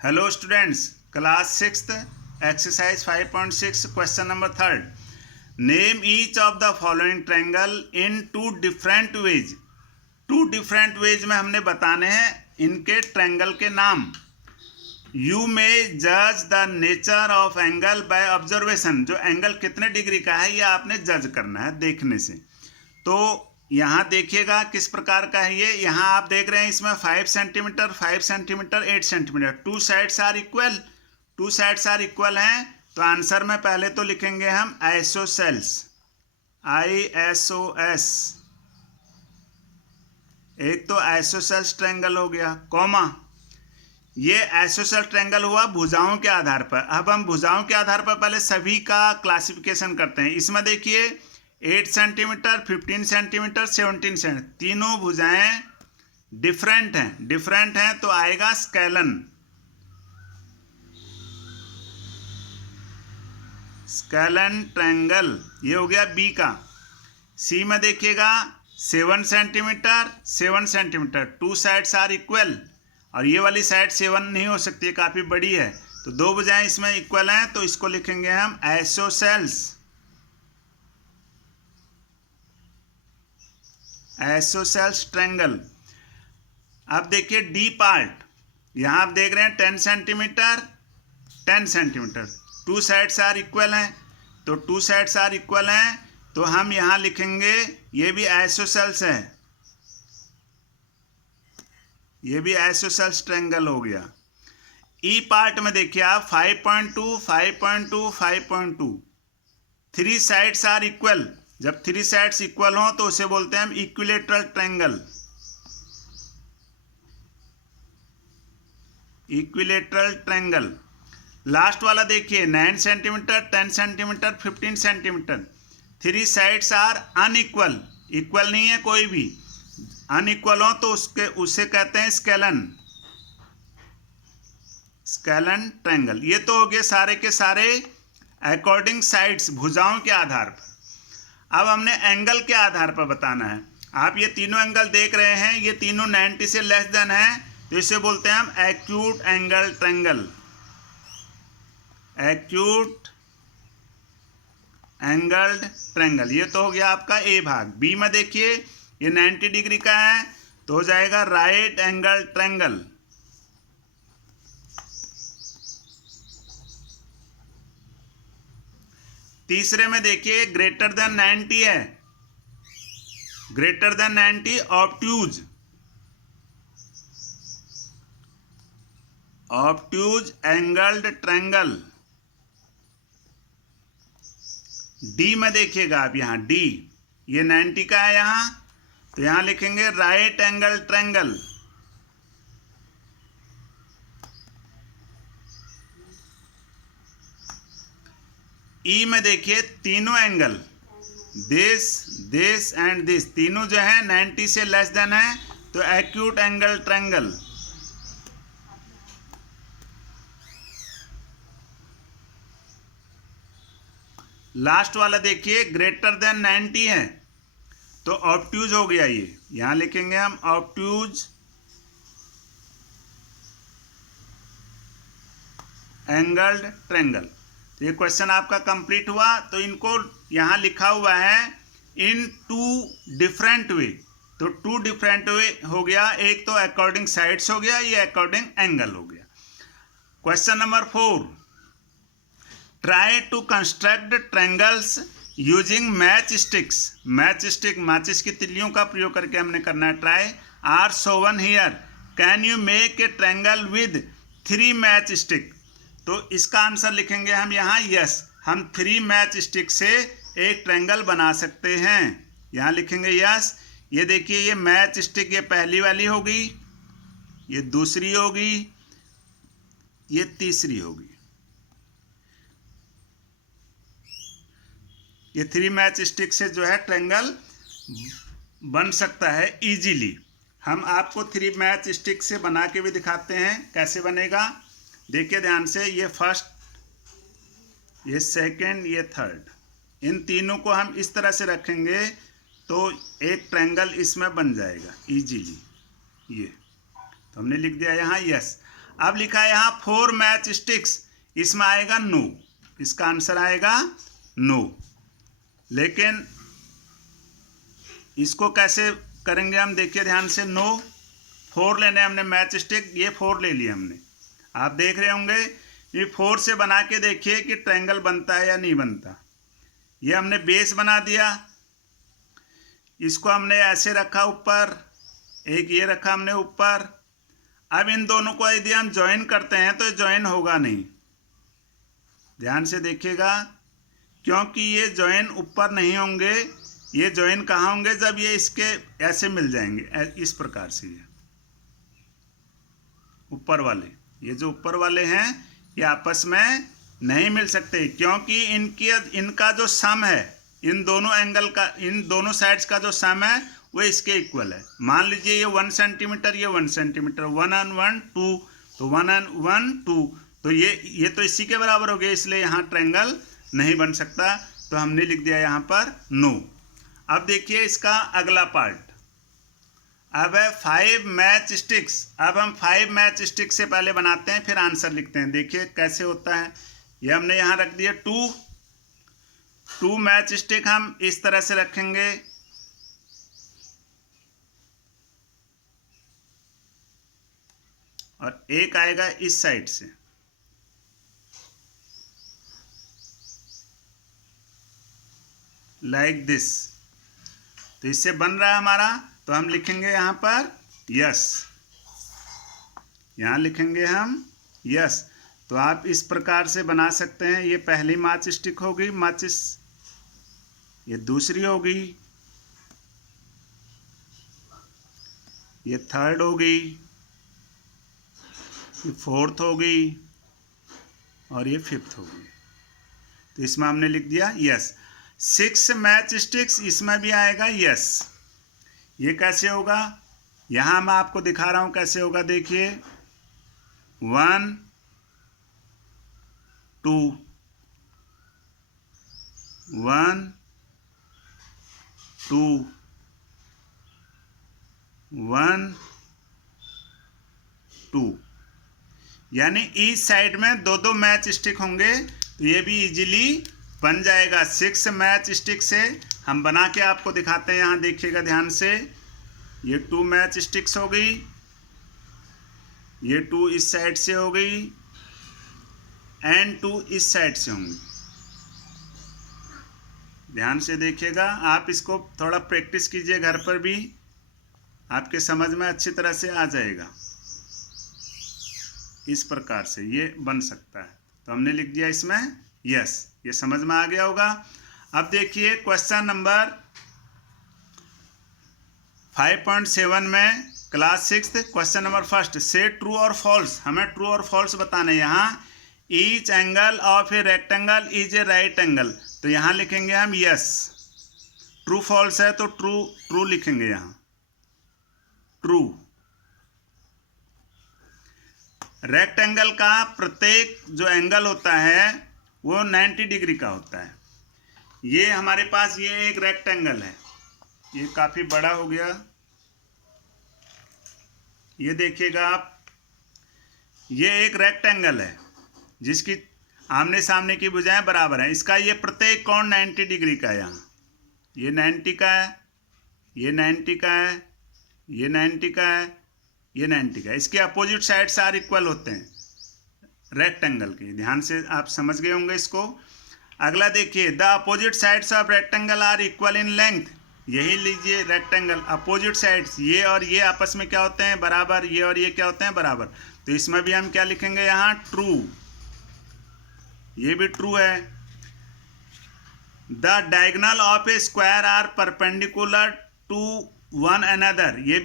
Hello students, class 6th, exercise 5.6, question number 3rd. Name each of the following triangle in two different ways. Two different ways में हमने बताने हैं इनके triangle के नाम. You may judge the nature of angle by observation. जो angle कितने degree का है ये आपने जज करना है देखने से. तो यहाँ देखिएगा किस प्रकार का है ये. यहाँ आप देख रहे हैं इसमें 5 centimetre 5 centimetre 8 centimetre. Two sides are equal. Two sides are equal हैं तो आंसर में पहले तो लिखेंगे हम आइसोसेल्स. ISOS. एक तो आइसोसेल्स ट्रायंगल हो गया कॉमा. ये आइसोसेल ट्रायंगल हुआ भुजाओं के आधार पर. अब हम भुजाओं के आधार पर पहले सभी का क्लासिफिकेशन करते हैं. इसमें देखिए 8 सेंटीमीटर 15 सेंटीमीटर 17 सेंटीमीटर तीनों भुजाएं डिफरेंट हैं तो आएगा स्केलन. स्केलन ट्रायंगल ये हो गया बी का. सी में देखिएगा 7 centimetre 7 centimetre. Two sides are equal और ये वाली साइड 7 नहीं हो सकती है, काफ़ी बड़ी है तो दो भुजाएं इसमें इक्वल हैं तो इसको लिखेंगे हम आइसोसेल्स. Isosceles triangle. अब देखिए डी पार्ट. यहाँ आप देख रहे हैं 10 centimetre 10 centimetre. Two sides are equal हैं तो टू साइड्स आर इक्वल हैं तो हम यहाँ लिखेंगे ये भी आइसोसेल्स है. ये भी आइसोसेल्स ट्रायंगल हो गया. ई पार्ट में देखिए आप 5.2 5.2 5.2. Three sides are equal. जब थ्री साइड्स इक्वल हो तो उसे बोलते हैं हम equilateral triangle. Equilateral triangle. Last वाला देखिए 9 centimetre 10 centimetre 15 centimetre. Three sides are unequal. Equal नहीं है कोई भी. अनइक्वल हो तो उसे कहते हैं स्केलन. Scalene triangle. ये तो हो गए सारे के सारे अकॉर्डिंग साइड्स भुजाओं के आधार पर. अब हमने एंगल के आधार पर बताना है. आप ये तीनों एंगल देख रहे हैं ये तीनों 90 से लेस देन है तो इसे बोलते हैं हम acute angle triangle. Acute angled triangle. ये तो हो गया आपका ए भाग. बी में देखिए ये 90 डिग्री का है तो हो जाएगा राइट एंगल ट्रायंगल. तीसरे में देखिए ग्रेटर देन 90 है. Greater than 90 obtuse. Obtuse angled triangle. D में देखिएगा आप यहाँ डी ये 90 का है यहाँ तो यहाँ लिखेंगे राइट एंगल ट्रायंगल. ई में देखिए तीनों एंगल दिस एंड दिस तीनों जो है 90 से लेस देन है तो एक्यूट एंगल ट्रायंगल. लास्ट वाला देखिए ग्रेटर देन 90 है तो ऑब्ट्यूज हो गया. ये यहां लिखेंगे हम ऑब्ट्यूज एंगल्ड ट्रायंगल. ये क्वेश्चन आपका कंप्लीट हुआ. तो इनको यहाँ लिखा हुआ है इन टू डिफरेंट वे. तो टू डिफरेंट वे हो गया. एक तो अकॉर्डिंग साइड्स हो गया, ये अकॉर्डिंग एंगल हो गया. Question number 4. Try to construct triangles using match sticks. Match stick माचिस की तिल्लियों का प्रयोग करके हमने करना है. Try are shown here. Can you make a triangle with 3 match stick. तो इसका आंसर लिखेंगे हम यहाँ यस. हम 3 मैच स्टिक से एक ट्रायंगल बना सकते हैं. यहाँ लिखेंगे यस. ये देखिए ये मैच स्टिक ये पहली वाली होगी, ये दूसरी होगी, ये तीसरी होगी. ये 3 मैच स्टिक से जो है ट्रायंगल बन सकता है इजीली. हम आपको 3 मैच स्टिक से बना के भी दिखाते हैं कैसे बनेगा. देखिए ध्यान से. ये फर्स्ट, ये सेकंड, ये थर्ड. इन तीनों को हम इस तरह से रखेंगे तो एक ट्रायंगल इसमें बन जाएगा इजीली. ये तो हमने लिख दिया यहाँ यस. अब लिखा है यहाँ 4 मैच स्टिक्स, इसमें आएगा नो, इसका आंसर आएगा नो। लेकिन इसको कैसे करेंगे हम, देखिए ध्यान से। नो 4 लेने हमने मैच स्टिक, ये 4 ले लिए हमने। आप देख रहे होंगे ये 4 से बना के देखिए कि ट्रायंगल बनता है या नहीं बनता। ये हमने बेस बना दिया, इसको हमने ऐसे रखा ऊपर, एक ये रखा हमने ऊपर। अब इन दोनों को यदि हम ज्वाइन करते हैं तो ज्वाइन होगा नहीं, ध्यान से देखिएगा, क्योंकि ये ज्वाइन ऊपर नहीं होंगे। ये ज्वाइन कहाँ होंगे, जब ये इसके ऐसे मिल जाएंगे, इस प्रकार से। ये ऊपर वाले, ये जो ऊपर वाले हैं ये आपस में नहीं मिल सकते, क्योंकि इनका जो सम है, इन दोनों एंगल का, इन दोनों साइड्स का जो सम है वो इसके इक्वल है। मान लीजिए ये 1 सेंटीमीटर, ये 1 सेंटीमीटर, 1 and 1 2, तो 1 and 1 2, तो ये तो इसी के बराबर हो गया, इसलिए यहाँ ट्रायंगल नहीं बन सकता। तो हमने लिख दिया यहाँ पर नो। अब देखिए इसका अगला पार्ट, अब है 5 मैच स्टिक्स। अब हम 5 मैच स्टिक से पहले बनाते हैं, फिर आंसर लिखते हैं। देखिए कैसे होता है। ये हमने यहाँ रख दिया 2 मैच स्टिक हम इस तरह से रखेंगे। और एक आएगा इस साइड से, लाइक दिस। तो इससे बन रहा है हमारा, तो हम लिखेंगे यहाँ पर यस, यहाँ लिखेंगे हम यस। तो आप इस प्रकार से बना सकते हैं। ये पहली मैच स्टिक होगी, माचिस, ये दूसरी होगी, ये थर्ड होगी, ये फोर्थ होगी, और ये फिफ्थ होगी। तो इसमें हमने लिख दिया यस। 6 मैच स्टिक्स, इसमें भी आएगा यस। ये कैसे होगा, यहाँ मैं आपको दिखा रहा हूँ कैसे होगा। देखिए 1 2 1 2 1 2, यानी इस साइड में 2 मैच स्टिक होंगे, तो ये भी इजीली बन जाएगा। 6 मैच स्टिक से हम बना के आपको दिखाते हैं। यहाँ देखिएगा ध्यान से, ये 2 मैच स्टिक्स हो गई, ये 2 इस साइड से हो गई, एंड 2 इस साइड से होंगी। ध्यान से देखिएगा, आप इसको थोड़ा प्रैक्टिस कीजिए घर पर भी, आपके समझ में अच्छी तरह से आ जाएगा। इस प्रकार से ये बन सकता है। तो हमने लिख दिया इसमें यस, ये समझ में आ गया होगा। अब देखिए क्वेश्चन नंबर 5.7 में क्लास 6 क्वेश्चन नंबर 1, से ट्रू और फॉल्स। हमें ट्रू और फॉल्स बताना है। यहाँ each angle of a rectangle is a right angle, तो यहाँ लिखेंगे हम यस। ट्रू फॉल्स है तो ट्रू लिखेंगे यहाँ, ट्रू। रेक्टेंगल का प्रत्येक जो एंगल होता है वो 90 डिग्री का होता है। ये हमारे पास ये एक रेक्टेंगल है, ये काफ़ी बड़ा हो गया। ये देखिएगा आप, ये एक रेक्टेंगल है जिसकी आमने सामने की भुजाएं बराबर हैं। इसका ये प्रत्येक कोण 90 डिग्री का है। यहाँ ये 90 का है, ये 90 का है, ये 90 का है, ये 90 का है। इसके अपोजिट साइड्स आर इक्वल होते हैं रेक्टेंगल के। ध्यान से आप समझ गए होंगे इसको। अगला देखिए, the opposite sides of rectangle are equal in length. यही लीजिए रेक्टेंगल, अपोजिट साइड्स, ये और ये आपस में क्या होते हैं, बराबर। ये और ये क्या होते हैं, बराबर। तो इसमें भी हम क्या लिखेंगे यहाँ, ट्रू। ये भी ट्रू है। The diagonal of a square are perpendicular to one another. ये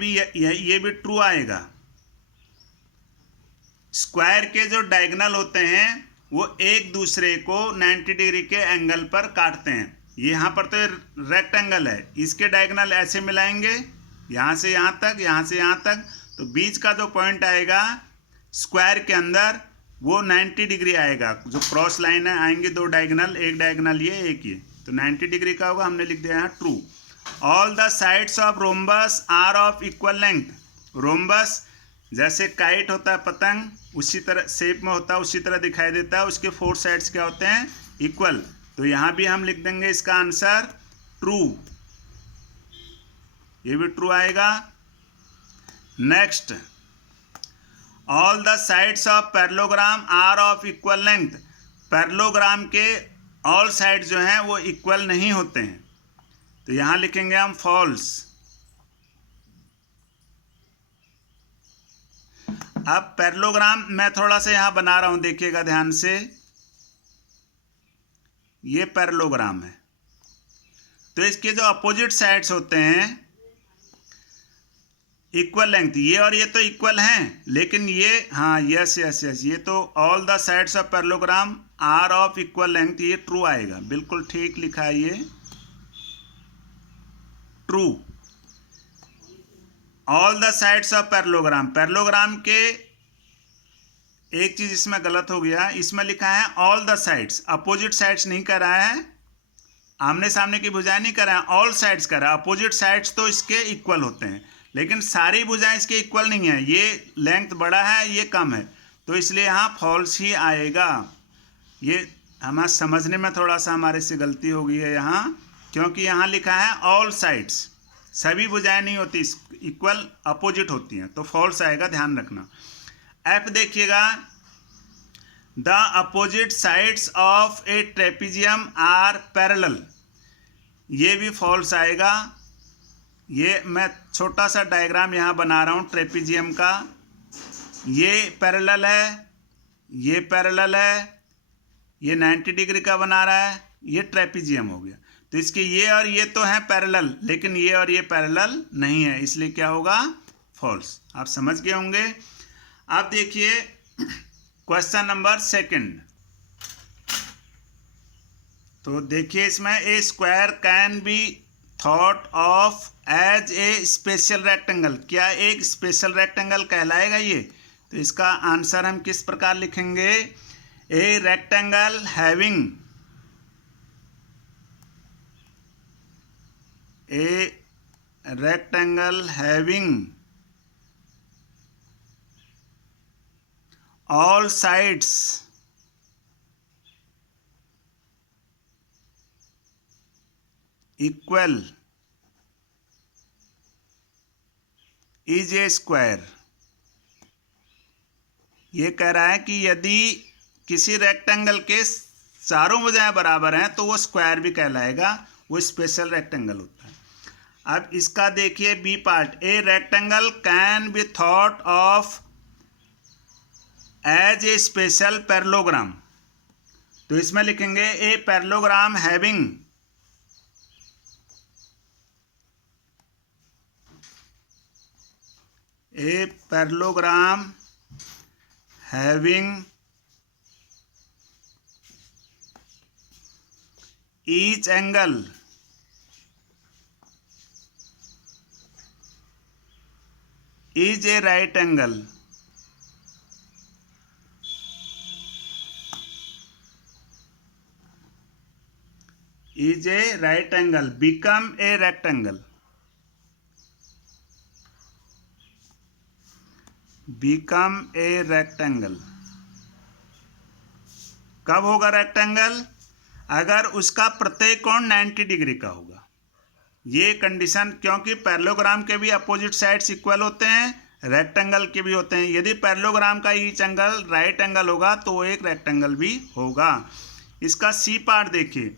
भी ट्रू आएगा। स्क्वायर के जो डायगोनल होते हैं वो एक दूसरे को 90 डिग्री के एंगल पर काटते हैं। यहाँ पर तो रेक्टेंगल है, इसके डायगोनल ऐसे मिलाएंगे, यहाँ से यहाँ तक, यहाँ से यहाँ तक, तो बीच का जो पॉइंट आएगा स्क्वायर के अंदर वो 90 डिग्री आएगा। जो क्रॉस लाइन है आएंगे 2 डायगोनल, एक डायगोनल ये, एक ये, तो 90 डिग्री का होगा। हमने लिख दिया यहाँ true. All the sides of rhombus are of equal length. Rhombus जैसे काइट होता है, पतंग, उसी तरह शेप में होता है, उसी तरह दिखाई देता है, उसके 4 साइड्स क्या होते हैं, इक्वल। तो यहाँ भी हम लिख देंगे इसका आंसर ट्रू, ये भी ट्रू आएगा। Next, all the sides of parallelogram are of equal length. Parallelogram के ऑल साइड जो हैं वो इक्वल नहीं होते हैं, तो यहाँ लिखेंगे हम फॉल्स। अब पैरेललोग्राम मैं थोड़ा सा यहाँ बना रहा हूँ, देखिएगा ध्यान से। ये पैरेललोग्राम है, तो इसके जो अपोजिट साइड्स होते हैं इक्वल लेंथ, ये और ये तो इक्वल हैं, लेकिन ये, हाँ यस यस यस, ये तो all the sides of parallelogram are of equal length, ये ट्रू आएगा, बिल्कुल ठीक लिखा है ये, true. All the sides of parallelogram, parallelogram के एक चीज इसमें गलत हो गया, इसमें लिखा है all the sides, opposite sides नहीं कर रहा है, आमने सामने की भुजाएं नहीं कर रहा है, ऑल साइड्स कर रहा है। अपोजिट साइड्स तो इसके इक्वल होते हैं, लेकिन सारी भुजाएं इसके इक्वल नहीं है, ये लेंथ बड़ा है, ये कम है, तो इसलिए यहाँ फॉल्स ही आएगा। ये हमें समझने में थोड़ा सा हमारे से गलती हो गई है यहाँ, क्योंकि यहाँ लिखा है ऑल साइड्स, सभी भुजाएं नहीं होती इक्वल, अपोजिट होती हैं, तो फॉल्स आएगा, ध्यान रखना। एफ देखिएगा, the opposite sides of a trapezium are parallel, ये भी फॉल्स आएगा। ये मैं छोटा सा डायग्राम यहाँ बना रहा हूँ ट्रेपीजियम का, ये पैरेलल है, ये पैरेलल है, ये 90 डिग्री का बना रहा है, ये ट्रेपीजियम हो गया, तो इसके ये और ये तो हैं पैरेलल, लेकिन ये और ये पैरेलल नहीं है, इसलिए क्या होगा, फॉल्स। आप समझ गए होंगे। अब देखिए क्वेश्चन नंबर 2, तो देखिए इसमें a square can be thought of as a special rectangle, क्या एक स्पेशल रेक्टेंगल कहलाएगा ये? तो इसका आंसर हम किस प्रकार लिखेंगे, a rectangle having, a rectangle having all sides equal is a square। ये कह रहा है कि यदि किसी रेक्टेंगल के चारों भुजाएं बराबर हैं तो वो स्क्वायर भी कहलाएगा, वो स्पेशल रेक्टेंगल होता है। अब इसका देखिए B part, a rectangle can be thought of as a special parallelogram, तो इसमें लिखेंगे a parallelogram having, a parallelogram having each angle is a right angle, is a right angle, become a rectangle, become a rectangle। कब होगा rectangle? अगर उसका प्रत्येक कोण 90 डिग्री का होगा, ये कंडीशन, क्योंकि पैरेललोग्राम के भी अपोजिट साइड्स इक्वल होते हैं, रेक्टेंगल के भी होते हैं। यदि पैरेललोग्राम का ईच एंगल राइट एंगल होगा तो वो एक रेक्टेंगल भी होगा। इसका सी पार्ट देखिए,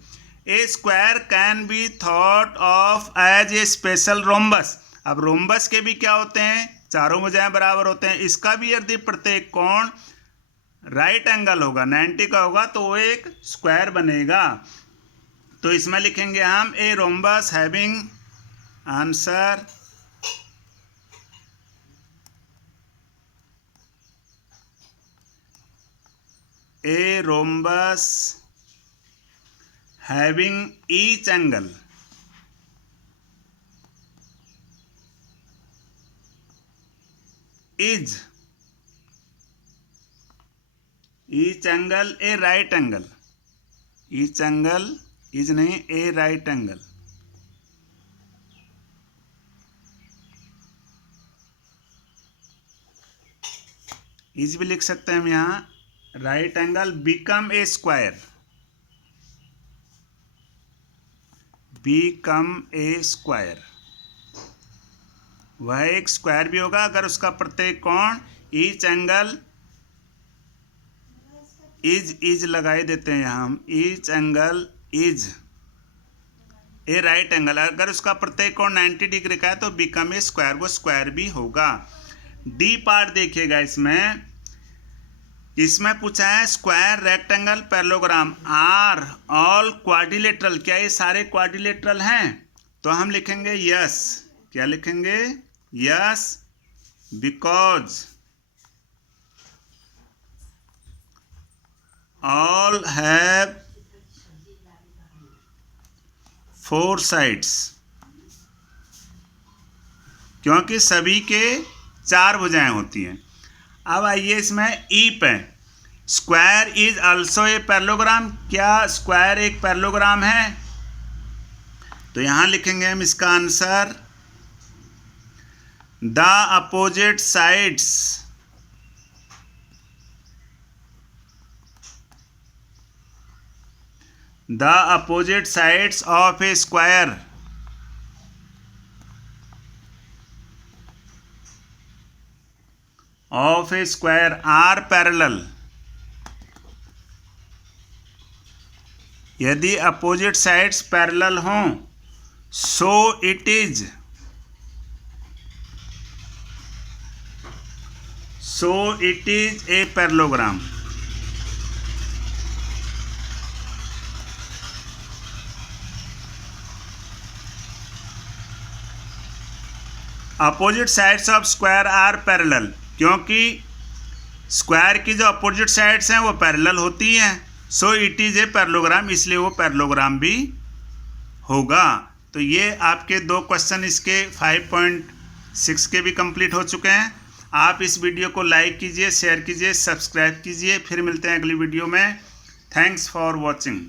a square can be thought of as a special rhombus. अब रोम्बस के भी क्या होते हैं, चारों भुजाएं बराबर होते हैं, इसका भी यदि प्रत्येक कोण राइट एंगल होगा, 90 का होगा, तो वो एक स्क्वायर बनेगा। तो इसमें लिखेंगे हम a rhombus having, answer a rhombus having each angle is, each angle A right angle, each angle is नहीं, ए राइट एंगल। इज भी लिख सकते हैं हम यहाँ, right angle become a square, become a square, वह एक स्क्वायर भी होगा अगर उसका प्रत्येक कोण ईच एंगल इज लगाए देते हैं यहाँ हम, each angle is a right angle, अगर उसका प्रत्येक कोण 90 डिग्री का है तो बिकम ए स्क्वायर, वो स्क्वायर भी होगा। डी पार्ट देखिएगा, इसमें पूछा है square, rectangle, parallelogram are all quadrilateral, क्या ये सारे क्वाड्रिलेटरल हैं? तो हम लिखेंगे यस, क्या लिखेंगे? Yes, because all have 4 sides, क्योंकि सभी के 4 भुजाएं होती हैं। अब आइए इसमें ई पे, square is also a parallelogram, क्या स्क्वायर एक पैरेललोग्राम है? तो यहां लिखेंगे हम इसका answer, the opposite sides the opposite sides of a square are parallel, यदि अपोजिट साइड्स पैरेलल हों so it is a parallelogram। Opposite sides of square are parallel, क्योंकि स्क्वायर की जो अपोजिट साइड्स हैं वो पैरेलल होती हैं, so it is a parallelogram, इसलिए वो पैरेललोग्राम भी होगा। तो ये आपके 2 क्वेश्चन इसके 5.6 के भी कंप्लीट हो चुके हैं। आप इस वीडियो को लाइक कीजिए, शेयर कीजिए, सब्सक्राइब कीजिए। फिर मिलते हैं अगली वीडियो में। Thanks for watching.